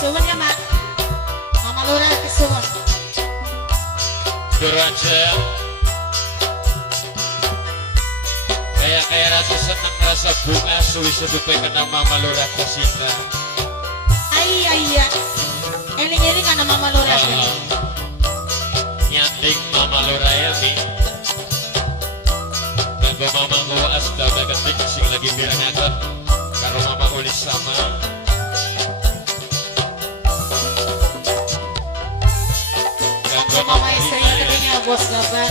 Suwun ya Mak. Mama Lurah kesuwun. Duraja kayak rasa senang rasa bunga suwi sedupe kena Mama Lurah Kasita. Iya. Eling-eling kana Mama Lurah. Nyanding Mama Lurah ya mi. Kanggo Mama gua astaga ketik sing lagi birangakeun karo Mama Uli sama. Kanggo Mama istri ketingnya bos gabar.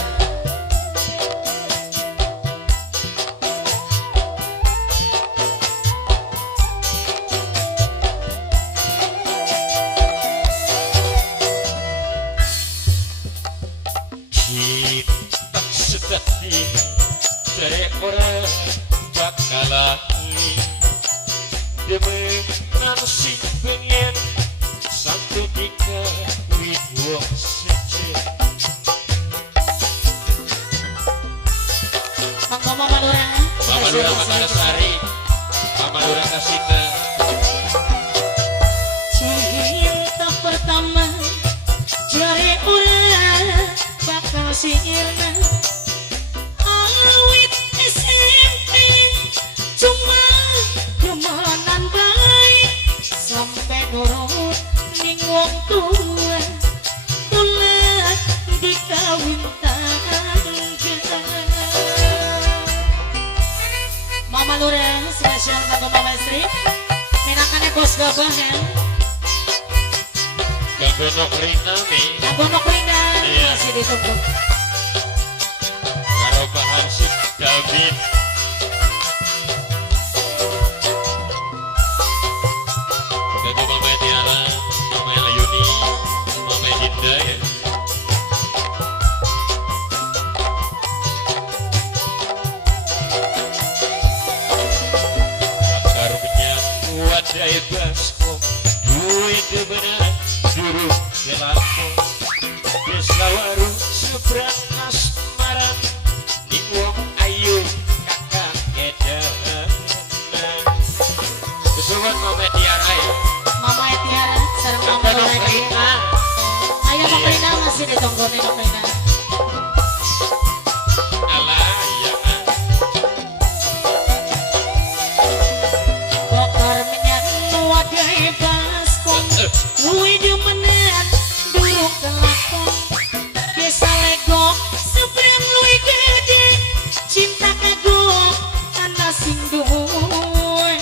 Cinta sejati dari orang bakalani demenan sing pengen sampai dikawin wong seje. Mama Lurah. Mama Lurah Makassari, Mama Lurah Kasita. Cinta pertama jare urang bakal sirna awit SMP cuma demanan baik sampai nurut ning wong tua kula dikawin tangga. Mama Lurah spesial kanggo Mama istri minangkane bos gabah ya. Kanggo Nok Rina mi, Kanggo Nok Rina Iya. masih ditunggu. karo Pak Hansip David. Kanggo Mama Tiara, Mama Ayuni, Mama Dinda ya. Karunya wadai basko, duit benar juru kelako. Desa waru seberang asmaran, di wong ayu kakak edan. Kesuwen Mama Tiara ya. Mama Tiara sareng Mama Kanggo Nok Lurah. Rina. Ayo Nok Rina masih ditunggu nih Nok Rina. Alah ya kan. Bokor minyak wadai baskom Wui demenan dulu kelakon Desa legok seberang lui gede cinta kagok anak sing duwe.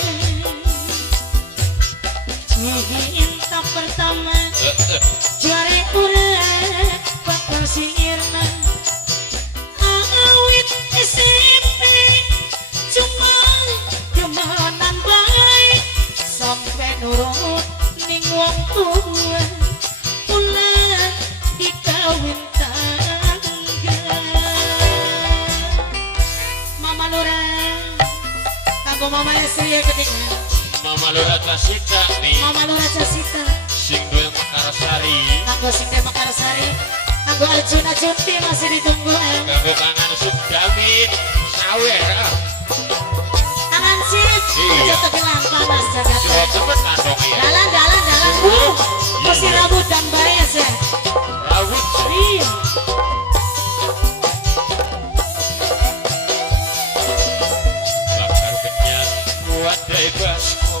Cinta pertama jare urang bakal sirna awit SMP cuma demanan baik sampai nurut ning wong tua kula dikawin tangga. Mama Lurah kanggo Mama istri ketinggalan. Mama Lurah Kasita nih, Mama Lurah Casita sing duwe Makassari. kanggo sing Dema Makassari kanggo Arjuna Junti masih ditunggu ya. Kanggo Kang Hansip David, sawer. Tangan sip Iya. aja tegelan panas jagat. Coba temen kandong ya. Dalan. Mesti rambut dan bayas ya. Rawut Iya. bakar kenyang, wadai basko,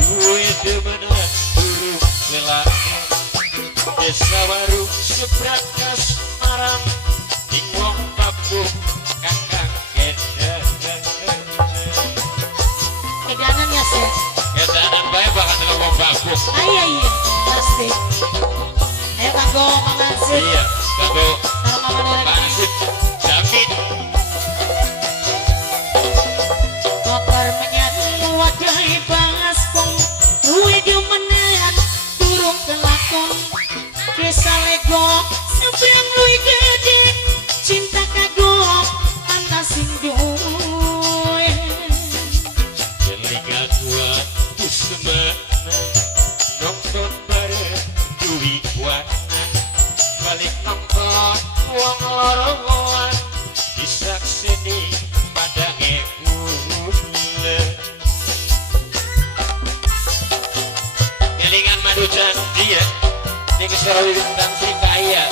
duit demenan buru lelaki. Desa waru seberang asmaran, di wong Papua kakak edan. Kedanan ya sih. Kedanan bae bahkan dengan wong bagus. Iya pasti. Ayo kanggo Mama Sip Iya, kanggo karo Mama Lurah. Pak Hansip David. Bokor minyak wadai baskom Wui demenan durung kelakon Desa legok seberang lui gede cinta kagok anak sing duwe. Kelingan gua semana nonton bareng duwi warna balik nonton wong loroan disakseni padange ule. Kelingan anu janji ya ning sewu bintang si kaya